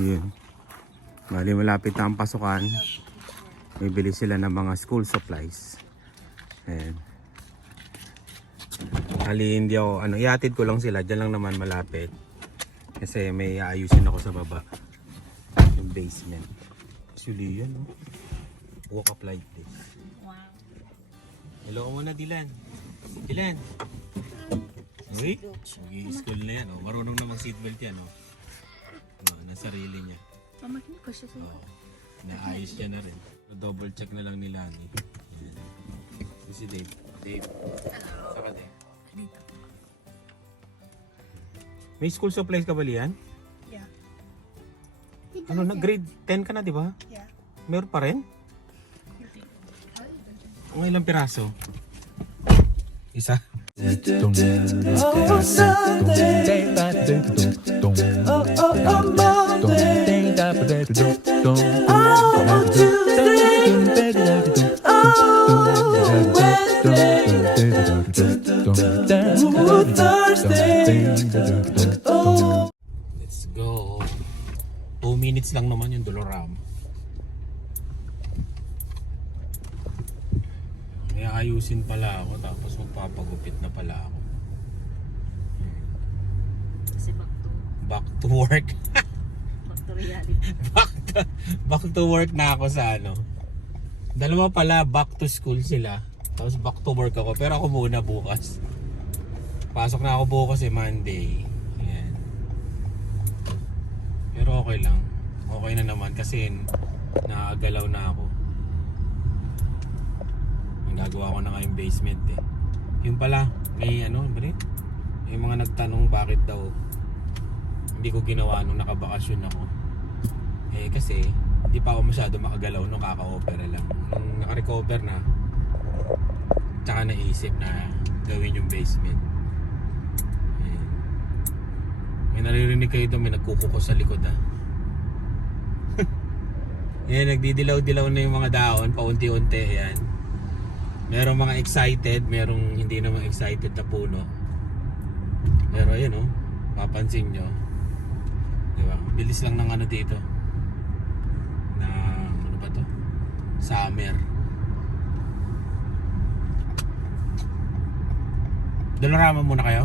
Yun. Bali malapit na ang pasukan. Bibili sila ng mga school supplies. Ayan. Bali hindi ako, ihatid ko lang sila. Diyan lang naman malapit. Kasi may aayusin ako sa baba. Yung basement. Actually yun, no? Walk up like this. Wow. Hello ko muna, Dylan. Dylan. Uy, mag-i-school na yan. Oh. Marunong na mag-seatbelt yan. Oh. Nasa sarili niya. Pamakin ko siya sa'yo. Naayos niya na rin. Double check na lang nila. Si Dave. Dave. Saka Dave. Dito. May school supplies ka ba, Lian? Yeah. Grade 10 ka na, di ba? Yeah. Meron pa rin? Ang ilang piraso? Isa? Let's go. 2 minutes lang naman yung Dolorama. May ayusin pala ako tapos magpapagupit na pala ako. Kasi Back to work. back to reality. back to work na ako sa Dalawa pala, back to school sila. Tapos back to work ako. Pero ako muna bukas. Pasok na ako bukas Monday. Ayan. Pero okay lang. Okay na naman kasi nakagalaw na ako. Ang gagawa ko na nga yung basement Yung pala, may may mga nagtanong bakit daw hindi ko ginawa nung nakabakasyon ako. Kasi hindi pa ako masyado makagalaw nung kaka-opera lang. Nung naka-recover na, tsaka naisip na gawin yung basement. May naririnig kayo doon, may nagkukuko sa likod nagdidilaw-dilaw na yung mga daon, paunti-unti yan. Merong mga excited, merong hindi naman excited na puno. Pero ayan papansin nyo. Diba? Bilis lang ng dito. Na ano ba to? Summer. Dolorama muna kayo?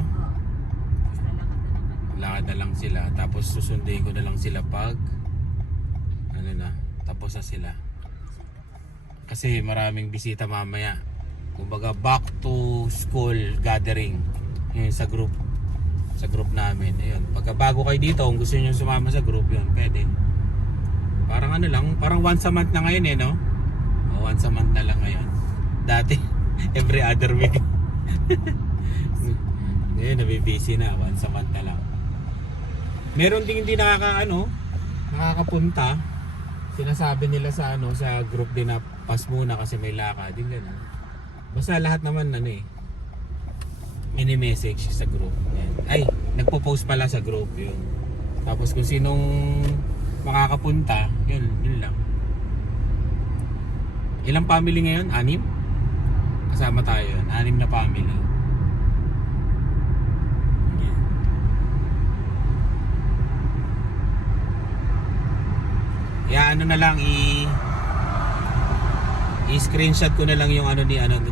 Lakad na lang sila. Tapos susundin ko na lang sila pag tapos na sila. Kasi maraming bisita mamaya. Kumbaga back to school gathering. Yun sa group. Sa group namin. Ayun. Pagka bago kayo dito, kung gusto niyo sumama sa group, yun, pwede. Parang parang once a month na ngayon no? Once a month na lang ngayon. Dati, every other week. Ngayon, nabibisi na. Once a month na lang. Meron ding hindi nakakapunta. Sinasabi nila sa sa group din na pas muna kasi may lakad din gano'n. Basta lahat naman mini-message sa group. Yan. Ay, nagpo-post pala sa group yun. Tapos kung sinong makakapunta, yun lang. Ilang family ngayon? 6? Kasama tayo yun. 6 na family. Na lang i-screenshot ko na lang yung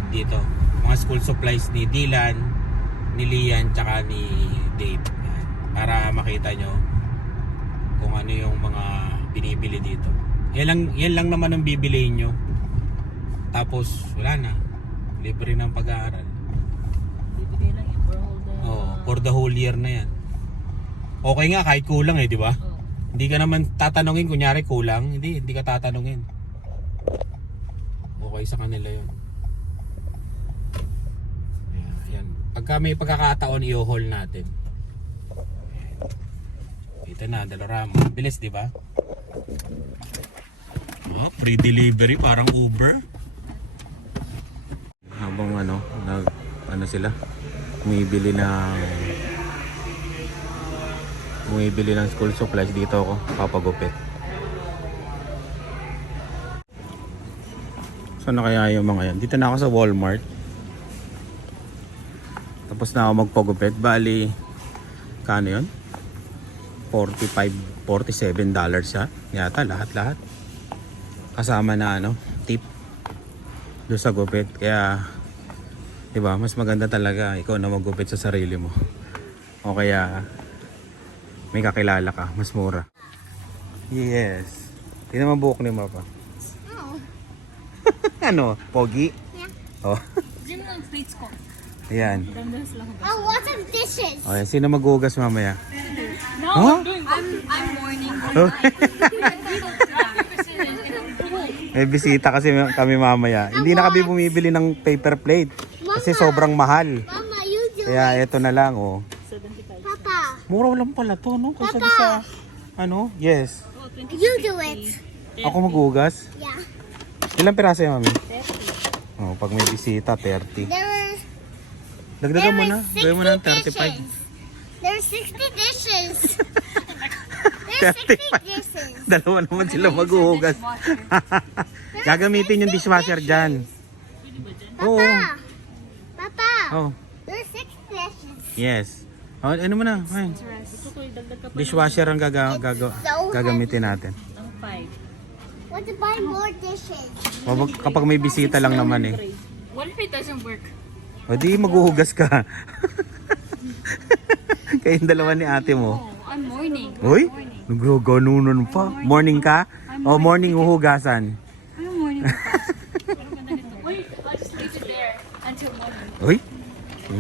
dito. Mga school supplies ni Dylan, ni Lian, tsaka ni Dave. Yan. Para makita nyo kung ano yung mga binibili dito. Yan lang naman ang bibiliin nyo. Tapos wala na. Libre ng pag-aaral. Bibigay lang yan for the whole year na yan. Okay nga kahit kulang di ba? Hindi ka naman tatanungin kunyari kulang, hindi ka tatanungin. Okay sa kanila 'yon. Ayan. Pagka may pagkakataon i-haul natin. Ito na, Dolorama. Bilis, di ba? Free delivery parang Uber. Habang sila bumibili ng school supplies dito ako papagupit. Saan na kaya yung mga yan? Dito na ako sa Walmart. Tapos na ako magpagupit. Bali, kano yun? 45 $47 siya. Yata lahat-lahat. Kasama na tip doon sa gupit. Kaya, diba, mas maganda talaga ikaw na magupit sa sarili mo. O kaya, may kakilala ka, mas mura. Yes. Hindi naman buhok ni Mapa. Oh. Ano? Pogi? Yeah. Oh. Diyan ang plates ko. Ayan. Dandas lang. Oh, what's of dishes? Okay, sino maghugas mamaya? No, Huh? I'm morning. Oh. May bisita kasi kami mamaya. Hindi na kami bumibili ng paper plate. Kasi sobrang mahal. Mama, you do Kaya it. eto na lang, oh. 75. Papa, Mura lang pala to, no? Kaysa doon sa, yes. Oh, 20. you do it. Ako maghugas. Yeah. Ilang piraso yan, mami? 30. Oh, pag may bisita, 30. There Dagdagan mo were na. Gawin mo na ng 60 35. dishes. There's 60 dishes. There's 60 dishes. Dalawa naman sila maghuhugas. Gagamitin yung dishwasher dyan. Oo. Papa, Oh, there's 6 dishes. yes. Oh, ano mo na? Ay, Ito ko dagdag ka pa dishwasher ang gagamitin natin. ng 5. Want to buy more dishes? Kapag may bisita lang naman eh. What if it doesn't work? O di maghuhugas ka. Kayong dalawa ni ate mo. Oh, I'm morning. Uy, naggaganunan pa. Morning ka? O morning uhugasan? I'm morning. Wait, I'll just leave it there until morning. Uy,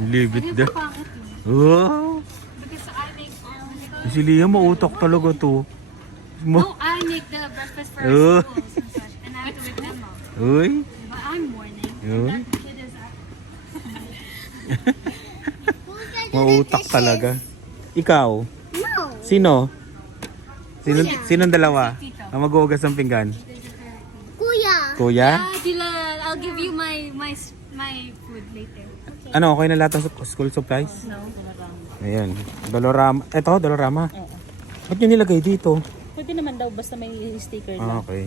leave it there. Oh, Because I make si Liam mautok talaga to. no, I make the breakfast for Oh. our schools and such, and I have to wake them up. Uy, But I'm morning. Uy. That kid is Who's gonna do the mautak dishes? talaga. Ikaw, No. sino? Kuya. Sinong dalawa? Ang maghuhugas ng pinggan? Kuya. Kuya? Dylan, I'll give you my food later. Ano, okay na lahat ng school supplies? No. Ayan, Dolorama. Eto, Dolorama. Oo. Ba't nyo nilagay dito? Pwede naman daw basta may sticker Ah, lang. okay.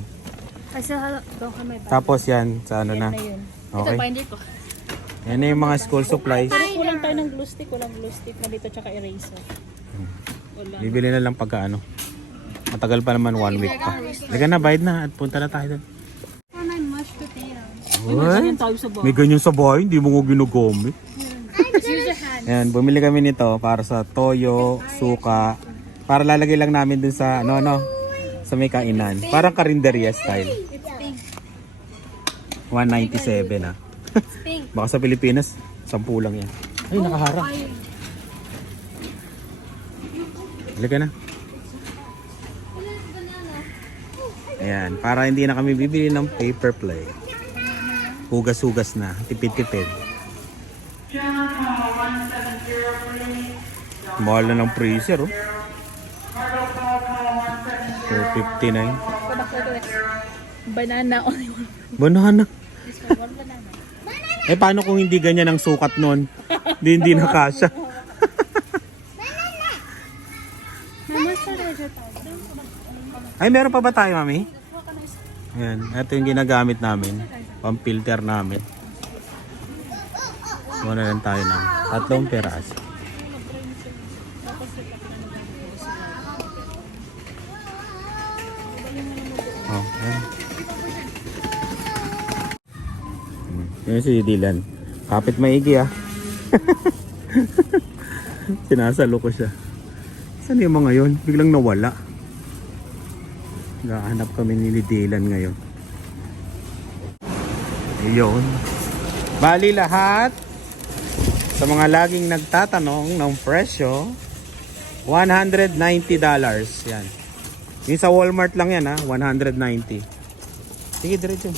Kasi doon ka may bag. Tapos yan, sa ano na. Yan na yun. Okay. Ito binder ko. Yan na yung mga school supplies. Pero kulang tayo ng glue stick. Walang glue stick na dito tsaka eraser. Wala. Bibili na lang pagka ano. Matagal pa naman 1 week pa. Laga na, bayad na at punta na tayo doon. For my mashed potatoes. Uy, tayo sa may ganyan sa bahay, hindi mo ko ginugomit. Use your hand. Ayan, bumili kami nito para sa toyo, suka. Para lalagay lang namin dun sa sa may kainan. Parang karinderya style. It's pink. 197 ah. It's pink. Baka sa Pilipinas, 10 lang yan. Ay, nakaharap. Halika na. Ayan, para hindi na kami bibili ng paper plate. Hugas-hugas na, tipid-tipid. Mahal na ng freezer, oh. 459. Banana. Banana. This one banana. Eh, paano kung hindi ganyan ang sukat nun? Hindi na kasya. Mama, sarado tayo. Ay, meron pa ba tayo, mami? Ayan, ito yung ginagamit namin. Pang-filter namin. Kuha na lang tayo ng 3 peraso. Oh, ayan. Yan si Dylan. Kapit maigi ah. Sinasalo ko siya. Saan yung mga yun? Biglang nawala. Gahanap kami ni Dylan ngayon. Ayun. Bali lahat sa mga laging nagtatanong ng presyo, $190. Yan. Yung sa Walmart lang yan ha, 190. Sige, diretso.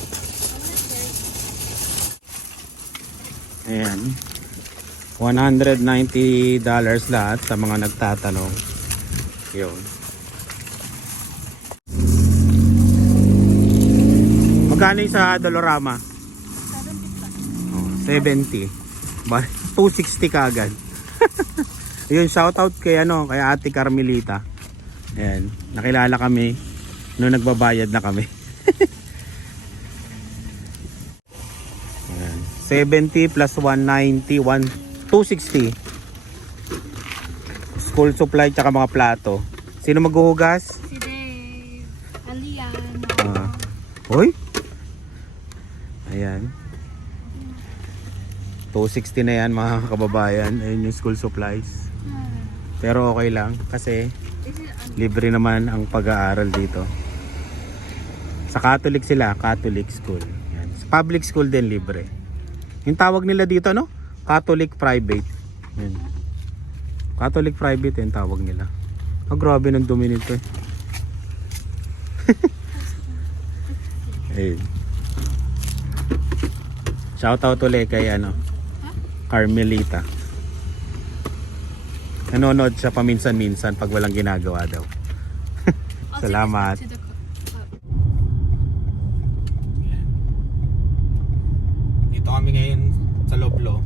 Ayan. $190 lahat sa mga nagtatanong. Yun. Magkano yung sa Dolorama? 70. 260 ka agad. Yun, shoutout kay kay Ate Carmelita. Ayan, nakilala kami nung nagbabayad na kami. Ayan, 70 plus 190, 260. School supply tsaka mga plato. Sino maghuhugas? Si Dave. Alian. Hoy. Ayan. 260 na yan mga kababayan. Ayun yung school supplies. Pero okay lang kasi libre naman ang pag-aaral dito. Sa Catholic sila, Catholic school. Yan. Sa public school din libre. Yung tawag nila dito, no? Catholic private. Yan. Catholic private yung tawag nila. Oh, grabe ng dumi nito eh. Ayun. Shoutout ulit kay Carmelita. Nanonood siya paminsan-minsan pag walang ginagawa daw. Salamat. Dito kami ngayon sa Loblo.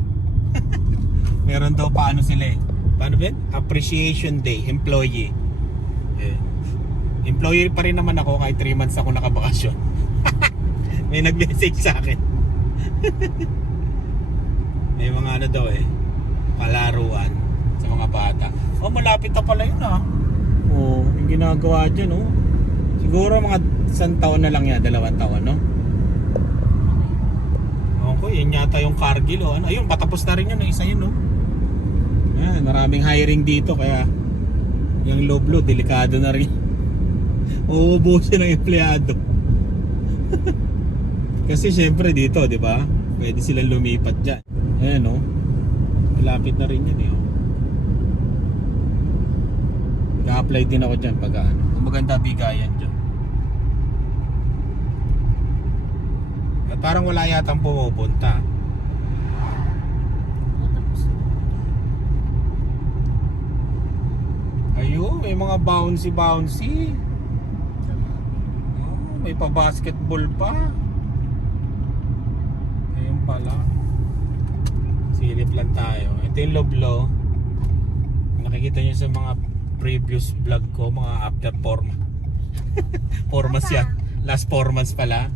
Meron daw paano sila eh. Paano ba? Appreciation Day, employee. Eh. Employee pa rin naman ako kahit 3 months ako nakabakasyon. May nag-message sa akin. May mga ano daw eh, palaruan sa mga bata. Oh, malapit na pala yun ah. Oh, yung ginagawa dyan oh. Siguro mga 1 taon na lang yan, 2 taon no? Okay, yan yata yung Cargill oh. Ano? Ayun, patapos na rin yun, isa yun no? Yan, maraming hiring dito kaya yung Loblo, delikado na rin. Uubusin ng empleyado. Kasi syempre dito, di ba? Pwede silang lumipat dyan. Ayan oh. Malapit na rin yun eh oh. Nag-apply din ako dyan pag ano. Kung maganda bigayan dyan. At parang wala yatang pumupunta. Ayun, may mga bouncy. Oh, may pa basketball pa. Ayun pala. Silip lang tayo. Ito yung Loblo. Nakikita nyo sa mga previous vlog ko, mga after 4 months yan. Last 4 months pala.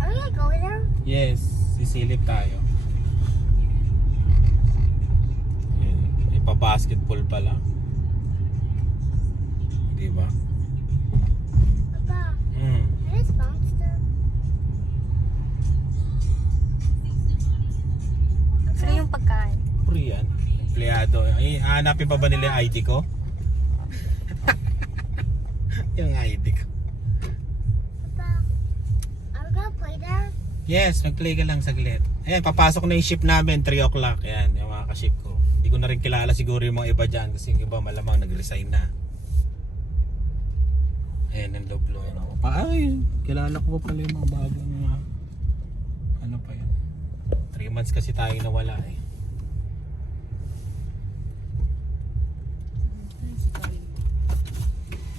Are we going there? Yes, sisilip tayo. Ayan, may pa basketball pala. Diba? Papa, is monster? Sino yung pagkain? Free yan. Empleyado. Ay, hanapin pa ba nila yung ID ko? Yung ID ko. Papa, are we gonna play there? Yes, mag-play ka lang saglit. Ayan, papasok na yung ship namin, 3 o'clock. Ayan, yung mga ka-ship ko. Hindi ko na rin kilala siguro yung mga iba dyan kasi yung iba malamang nag-resign na. Ayan, ang Loblo. Ay, kilala ko pa pala yung mga bagong ano pa yun. 3 months kasi tayo nawala eh.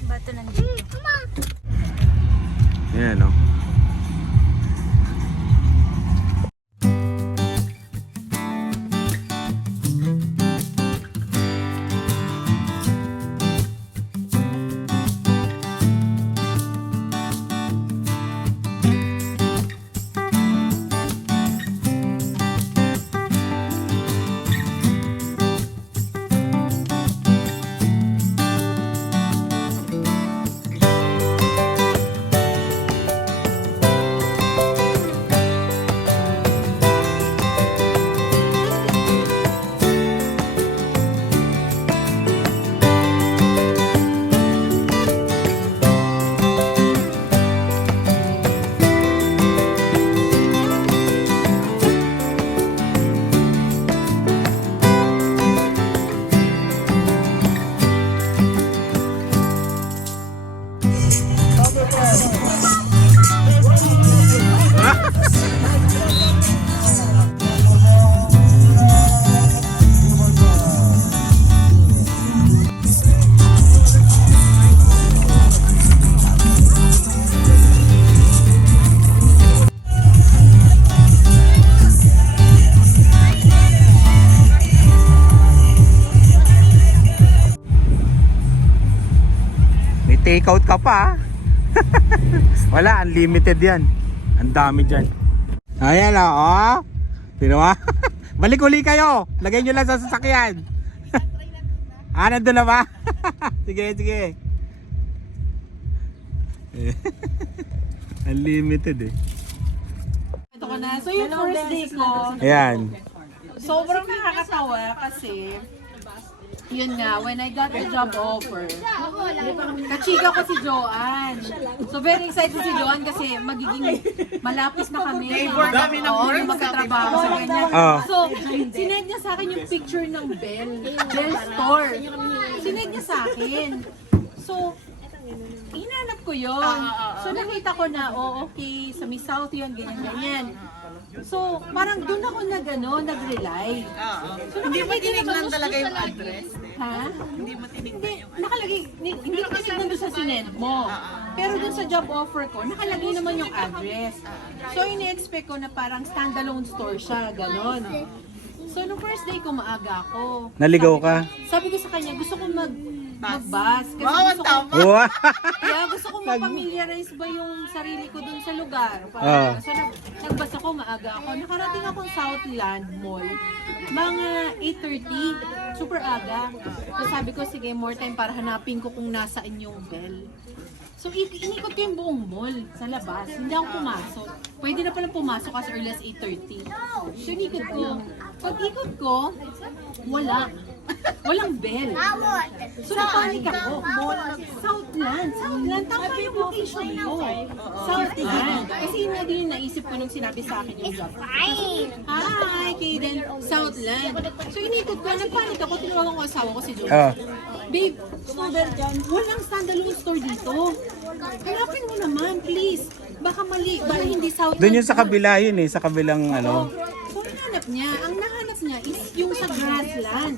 Bato nandito. Ayan, no? Take out ka pa. Wala, unlimited yan. Ang dami dyan. Ayan o, oh. Tinawa? Balik uli kayo. Lagay nyo lang sa sasakyan. Nandun na ba? Sige. Unlimited eh. Ito ka na. So yung first day ko, Ayan. sobrang nakakatawa kasi yun nga, when I got the job offer, kachika ko si Joanne. So very excited si Joanne kasi magiging malapis na kami. Oo, yung magkatrabaho sa ganyan. Ah. So, sinend niya sa akin yung picture ng Bell Store. Sinend niya sa akin. So, hinanap ko yun. So, nakita ko na, okay, sa Miss South yun, ganyan-ganyan. So, parang doon ako nag-rely. So, Hindi mo nakalagay tinignan naman- talaga yung address. Ha? Hindi mo tinignan Hindi, yung nakalagay, hindi ko tinignan doon sa sinend mo. Pero doon sa job offer ko, nakalagay naman yung address. So, ini-expect ko na parang standalone store siya, ganon. So, nung first day ko, maaga ako. Naligaw ka? Sabi ko sa kanya, gusto ko mag-bus. Kasi Wow, gusto ko, tama. Wow! kaya gusto ko ma-familiarize ba yung sarili ko dun sa lugar. Ah. So, nagbas ako, maaga ako. Nakarating akong Southland Mall. Mga 8:30, super aga. So, sabi ko, sige, more time para hanapin ko kung nasaan yung bell. So, inikot ko yung buong mall sa labas. Hindi ako pumasok. Pwede na palang pumasok as early as 8:30. So, inikot ko. Pag ikot ko, wala. Walang bell. So, napanik ako. Southland. Southland. Tama yung location ko. Southland. Kasi yun nga din yung naisip ko nung sinabi sa akin yung job. Hi, Kaden. Southland. So, inikot ko. Nagpanik ako. Tinawagan ko asawa ko si Joe. Ah. Babe, walang standalone store dito. Hanapin mo naman, please. Baka mali. Baka hindi Southland. Doon yun sa kabila yun eh, sa kabilang ano. So, hinanap niya. Ang nahanap niya is yung sa grassland.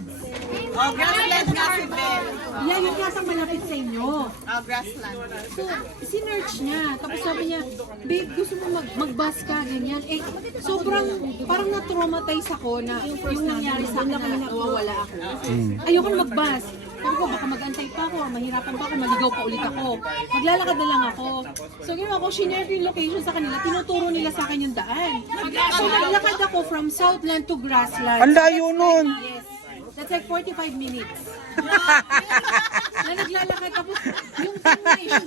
Oh, grassland nga si Bell. Yeah, yung yata malapit sa inyo. Oh, grassland. So, sinearch niya. Tapos sabi niya, babe, gusto mo mag-bus ka, ganyan. Eh, sobrang, parang na-traumatize ako na yung nangyari sa akin na nawawala ako. Ayoko na mag-bus. Sabi ko, baka mag-antay pa ako, mahirapan pa ako, maligaw pa ulit ako. Maglalakad na lang ako. So, ginawa ko, sinare ko yung location sa kanila, tinuturo nila sa akin yung daan. So, naglakad ako from Southland to Grassland. Ang layo nun! Yes. That's like 45 minutes. Na naglalakad tapos yung time na yun,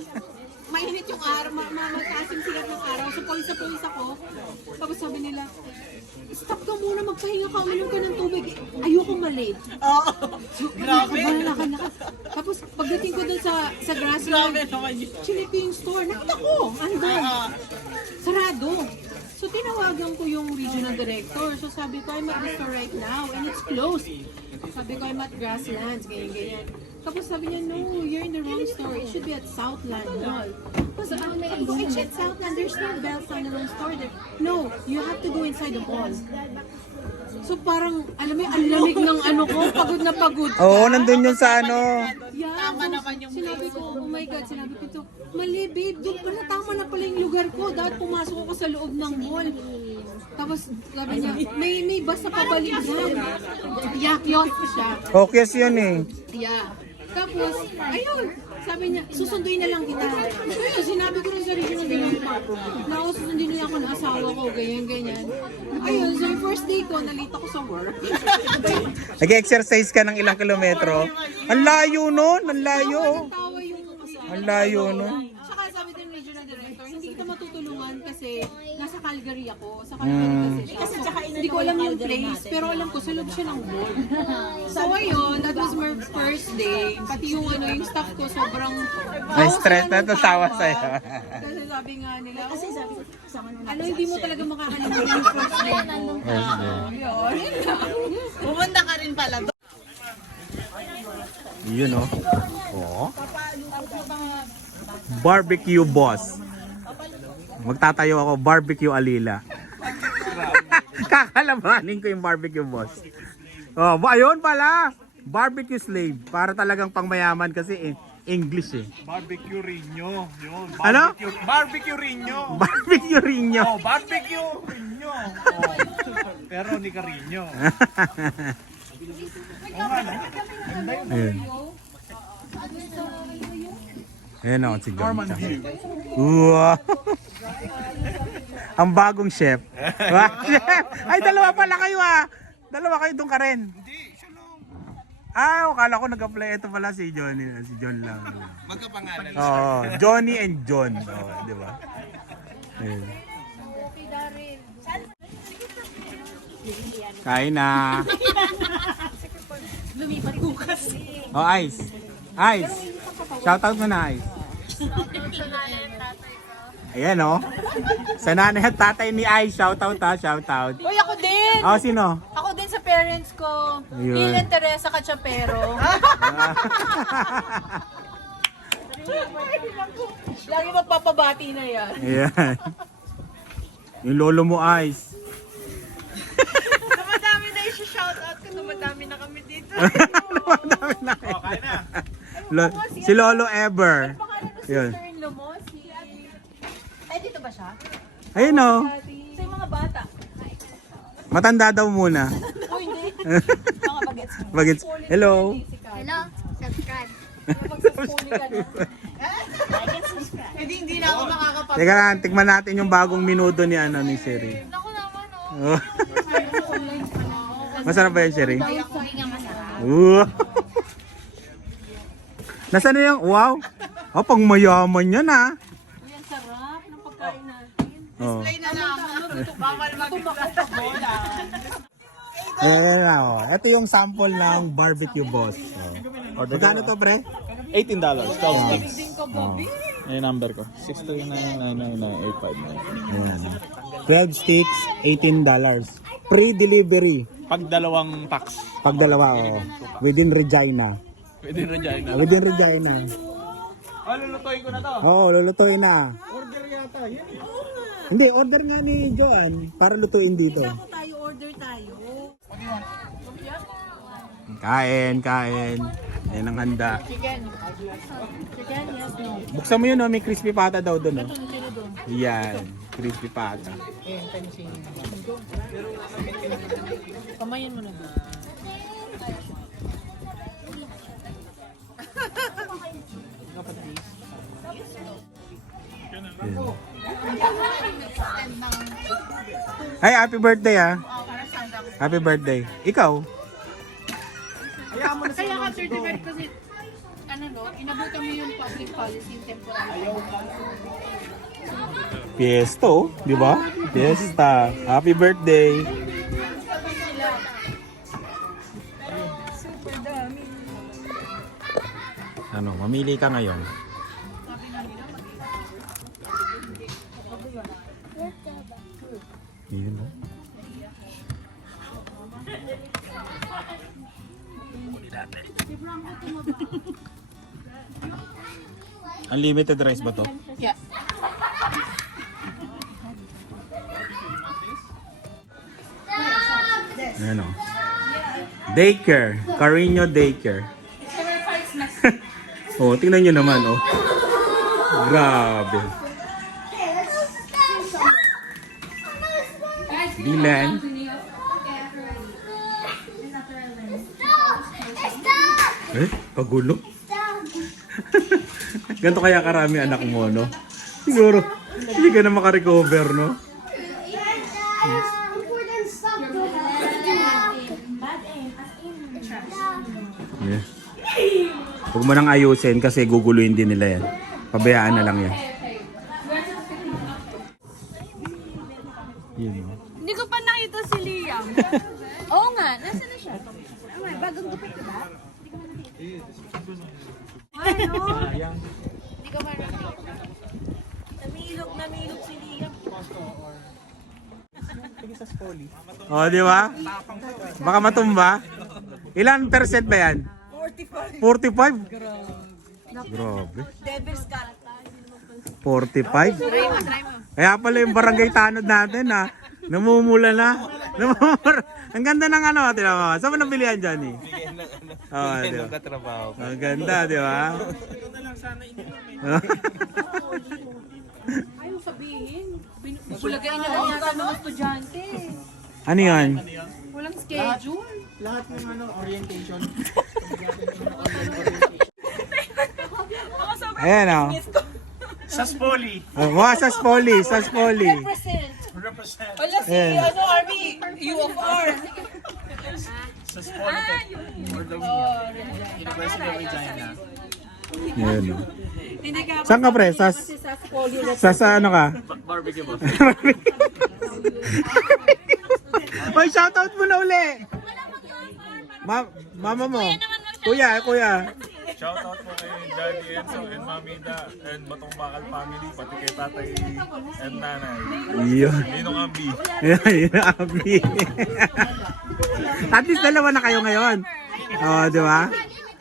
mainit yung araw, mataas yung sigat ng araw. So pawis ako. Tapos sabi nila, stop ka muna, magpahinga ka, uminom ka ng tubig. Ayoko malate. Oo. So, Grabe. lakad. Tapos pagdating ko dun sa grassland, Grabe naman yun. chinik ko yung store. Nakita ko, andun. Sarado. So tinawagan ko yung regional director. So sabi ko, I'm at the store right now and it's closed. Sabi ko, I'm at Grasslands, ganyan. Tapos sabi niya, no, you're in the wrong store. It should be at Southland Mall. Tapos sabi ko, I checked Southland. There's no Bell standalone store there. No, you have to go inside the mall. So parang, alam mo, ang lamig ng ano ko, pagod na pagod. Oo, nandun yun sa ano. Yeah, Tama so, naman yung sinabi place. ko, oh my God, sinabi ko ito, mali babe, doon pala, tama na pala yung lugar ko. Dapat pumasok ako sa loob ng mall. Tapos sabi niya, may bus na pabalik dyan. Yakyot siya. Focus yun eh. Yeah. Tapos, ayun, sabi niya, susunduin na lang kita. So yun, sinabi ko rin sa regional director, na ako susunduin nila ako ng asawa ko, ganyan. Ayun, so yung first day ko, nalita ko sa work. Nag-exercise ka ng ilang kilometro. Ang layo nun, ang layo. Tawa yung asawa. Ang layo nun. Tsaka sabi din ng regional director, hindi kita matutulungan kasi nasa Calgary ako. Sa Calgary kasi siya. Hindi ko alam yung place, pero alam ko sa loob siya ng mall. So ayun, that was my first day. Pati yung yung staff ko sobrang Na-stress na to, tawa tawa. sa'yo. Kasi sabi nga nila, ano hindi mo talaga makakalimutan yung first day mo. Yun, yun lang. Pumunta ka rin pala doon. Yun oh. Oo. Barbecue boss. Magtatayo ako, barbecue alila. Kakalabanin ko yung barbecue boss. Oh, ayun pala. Barbecue slave. Para talagang pangmayaman kasi English eh. Barbecue Rino. Yun. Ano? Barbecue Rino. Barbecue rinyo. Oh, barbecue Rino. Oh. Pero ni Carino. Ayun. Ayan ako si John. Wow. Ang bagong chef. Ay, dalawa pala kayo ah. Dalawa kayo doon ka rin. Hindi, siya lang. Akala ko nag-apply. Ito pala si Johnny. Si John lang. Magkapangalan. Oo, Johnny and John. Oo, di ba? Ayun. Kain na. Lumipat ko kasi. Oh, Ice. Ice. Shoutout mo na, Ice. Ayan, oh. Sa nanay at tatay ni Ice. Shoutout ha, shoutout. Uy, ako din! Oh, sino? Ako din sa parents ko. Ayun. Ilan Teresa Cachapero. Lagi magpapabati na yan. Ayan. Yung lolo mo, Ice. Dumadami na yung shoutout ko. Dumadami na kami dito. Dumadami na kayo. Si Lolo Ever. Pangalan ng Yun. sister-in-law mo, si... Ay, dito ba siya? Ayun, oh. Sa yung mga bata. Matanda daw muna. Uy, hindi. Mga bagets. Bagets. Hello. Hello, subscribe. Magsasuli ka na. Hindi na ako makakapag... Teka lang, tikman natin yung bagong minuto ni Sherry. Naku naman, Oh. Masarap ba yan, Sherry? Hindi nga masarap. Wow. Nasaan na yung, wow. Oh, pang mayaman yan, ha. Uy, ang sarap ng pagkain natin. Oh. Play na lang. Bawal mag-bola. Ayan na, oh. Ito yung sample ng barbecue boss. Oh. Magkano to, pre? $18. 12 sticks. Din ko, Bobby. Yung number ko. 629999859. Ayan. 12 sticks, $18. Pre-delivery. Pag dalawang packs. Pag dalawa, oh. Within Regina. Pwede rin dyan. Within Regina. Oh, lulutuin ko na to. Oo, lulutuin na. Order yata. Yun eh. Hindi, order nga ni Joan para lutuin dito. Ako tayo, order tayo. Kain, kain. Yan ang handa. Chicken. Chicken, yes, no. Buksan mo yun, oh. May crispy pata daw doon. Oh. Ano sino doon? Yan, crispy pata. Pamayin mo na doon. Ay, happy birthday, ah. Happy birthday. Ikaw? Kaya ka certified kasi, ano no, inabutan mo yung public policy temporary. Fiesta, oh. Di ba? Fiesta. Happy birthday. Ano, mamili ka ngayon. Yun, oh. Unlimited rice ba to? Yeah. Ayan, oh. Daycare. Carino Daycare. Oh, tingnan nyo naman, oh. Grabe. Dilan. Eh, pagulo. Ganito kaya karami anak mo, no? Siguro, hindi ka na makarecover, no? Yeah. Huwag mo nang ayusin kasi guguluhin din nila yan. Pabayaan na lang yan. Yun, no? Hindi ko pa nakita si Liam. Oo nga, nasa na siya? Ay, bagong gupit ka ba? Ano? Hindi ko marunong. Namilog si Liam. Oh, di ba? Baka matumba. Ilan percent ba yan? 45. 45? Grabe. Devil's Cut. 45? Kaya pala yung barangay tanod natin, ha? Namumula na. Ang ganda ng ano, tinan mo. Saan mo nabilihan dyan, eh? Oo, di ba? Ang ganda, di ba? Ayaw sabihin. Bulagayin na lang yata mga estudyante. Ano yan? Walang schedule. Lahat ng ano, orientation. Ayan, oh. Saspoli. Mga Saspoli, Saspoli. Present. Represent. Wala si, Ayan. ano, Army, U of R. Sa Spotify. For the University of Regina. Yan. Oh. Saan ka pre? Sa ano ka? Barbecue boss. Oy, shoutout mo na uli. Mama mo. Kuya. Shoutout po kay Daddy Enzo and Mami Da and Batong Bakal family, pati kay Tatay and Nanay. Yun. Ninong Ambi. Yun, Abi. At least dalawa na kayo ngayon. Oh, di ba?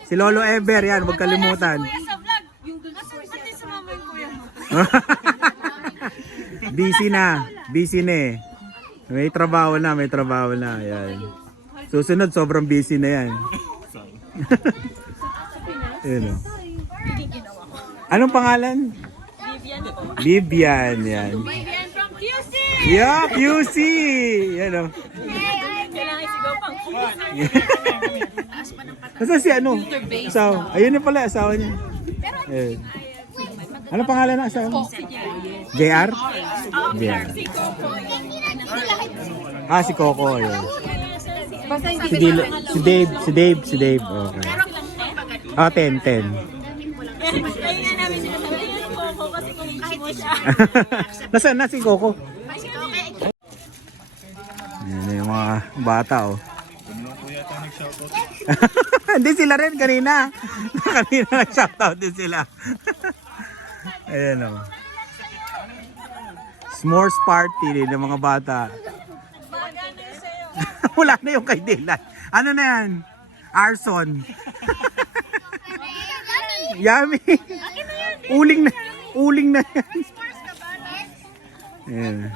Si Lolo Ever, yan, huwag kalimutan. Kuya sa vlog. Yung dun sa pati sa mama yung kuya mo. Busy na eh. May trabaho na. Yan. Susunod, sobrang busy na yan. Yun, oh. Anong pangalan? Vivian. Yan. Vivian from QC! Yeah, QC! Yan, oh. Kailangan isigaw pang QC. Kasi si ano? Asawa. Ayun na pala, asawa niya. Ayun. Ano pangalan ng asawa mo? JR? JR. Ah, si Coco. Ayun. Si Dave. Okay. Ah, 10. Kaya nga namin sinasabi yung Coco kasi kung kahit mo siya. Nasaan na si Coco? Yan na yung mga bata, oh. Hindi sila rin kanina. Kanina nag-shoutout din sila. Ayan, oh. S'mores party din ng mga bata. Wala na yung kay Dylan. Ano na yan? Arson. Yummy. Uling na yan. Ayan.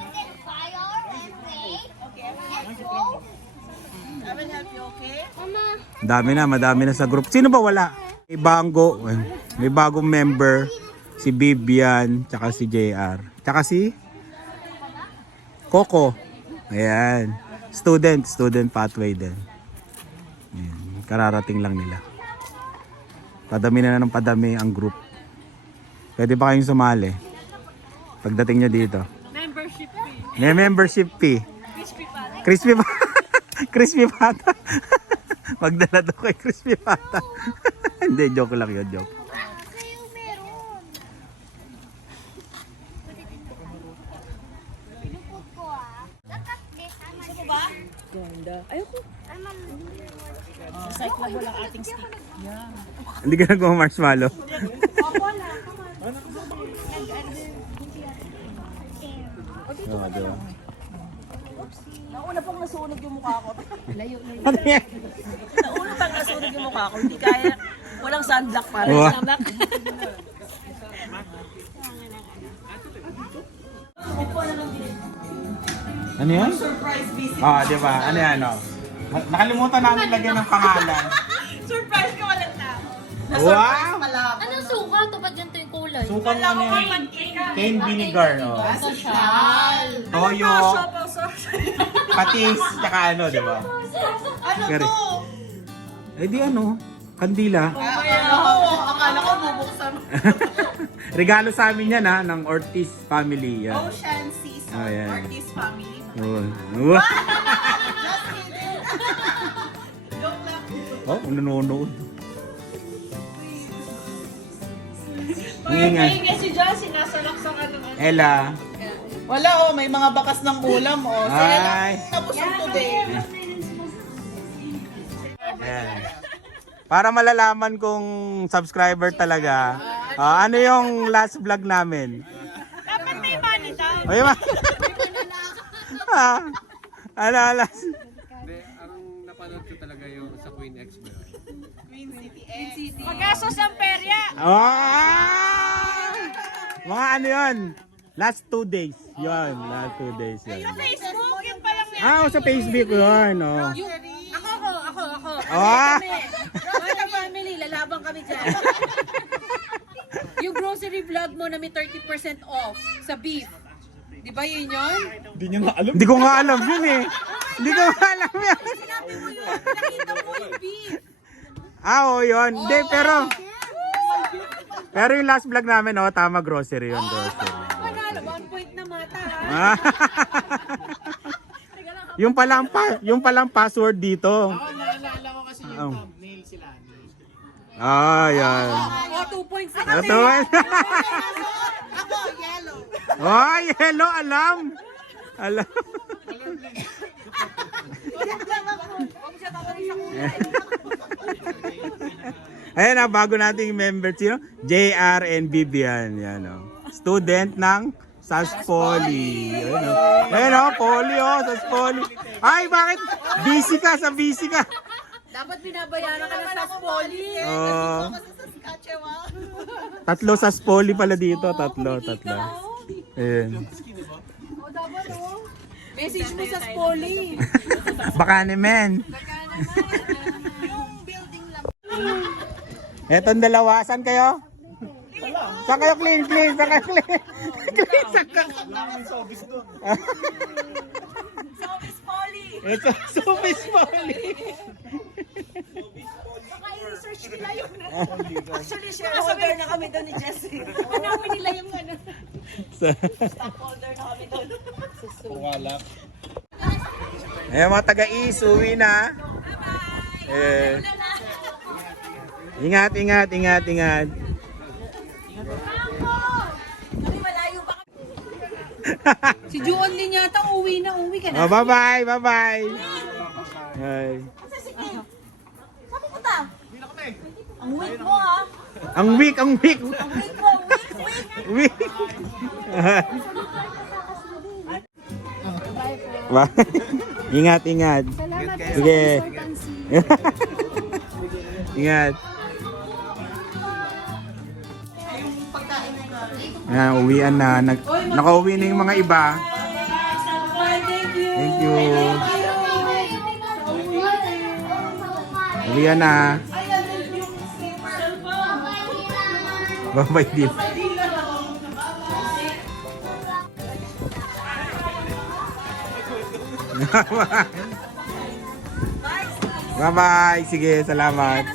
Madami na sa group. Sino ba wala? May bagong member, si Vivian, tsaka si JR, tsaka si Coco. Ayan. Student pathway din. Ayan. Kararating lang nila. Padami na ng padami ang group. Pwede ba kayong sumali? Pagdating nyo dito. Membership fee. May membership fee. Crispy pa. Crispy pata. Magdala daw kay Crispy pata. Hindi, joke lang yun, joke. Kayo meron. Pinupot ko ah. Dapat this. Gusto mo ba? Ganda. Ayoko. Hindi ka nagawa marshmallow. Oo, diba? Nauna pang nasunog yung mukha ko. Ano yan? Nauna pang nasunog yung mukha ko. Hindi kaya, walang sunblock para. Wow. Sunblock. Ano yan? Surprise visit. Ah, di ba? Ano yan, oh? Nakalimutan namin lagyan ng pangalan. Surprise ka walang tao. Wow! Anong suka? Tupad ganito yung kulay. Sukang ano yan? Cane vinegar, oh. Toyo, Sopaw sauce. patis, tsaka ano, di ba? Ano Gari. to? Eh di ano, kandila. Akala ko bubuksan. Regalo sa amin yan ha, ng Ortiz family. Yan. Ocean Season. Oh, yan. Ortiz family. Oh, Just kidding. Joke lang. oh nanonood. Ingay. Pag-ingay si John, sinasalak sa ano. Ella. Wala oh, may mga bakas ng ulam oh. Ay. Tapos today. Ayan. Para malalaman kung subscriber talaga, ano yung last vlog namin? Dapat may money daw. May ano last? Hindi, ang napanood ko talaga yung sa Queen Expo. Queen City X. Magasos ang perya. Mga ano yun? Last 2 days. Yun, last 2 days yun. Facebook, yung palang yan. Sa Facebook yun, oh. Ako. Ah! Mga family, lalaban kami dyan. Yung grocery vlog mo na may 30% off sa beef. Di ba yun yun? Hindi ko nga alam yun eh. Hindi ko nga alam yun. Sinabi mo yun, nakita mo yung beef. Oo, yun. Hindi, pero yung last vlog namin, tama, grocery yun, grocery. Panalo, 1 point na mata. Yung palang password dito. Nail sila. Ah, yan. Oh, 2 points na Ito. Oh, yellow, alam. Alam. Ayan na, bago nating member, sino? JR and Vivian. Yan, oh. Student ng SAS Poly. Ayan, oh. Ayan, oh, Poly, oh, SAS Poly. Ay, bakit? Busy ka, sa busy ka. Dapat binabayaran ka na sa poly. Oh. Tatlo SAS Poly pala dito, tatlo. Ayan. Message mo sa poly. Baka naman. Etong dalawa, saan kayo? Saan kayo clean? Saan kayo clean? Saan kayo? Ito, Sobis Poly. Actually, shareholder na kami doon ni Jessie. Hanapin nila yung ano. Stockholder na kami doon. Ayan mga taga-East, uwi na. Eh. Ingat. Si Juon din yata, uwi ka na. Oh, bye-bye. Ay. Ang weak mo ha. Ang weak. Weak mo, weak. Ingat. Sige. Ingat. Uwian na. Nakauwi na yung mga iba. Thank you. Uwian na. Bye-bye din. Bye-bye. Sige, salamat.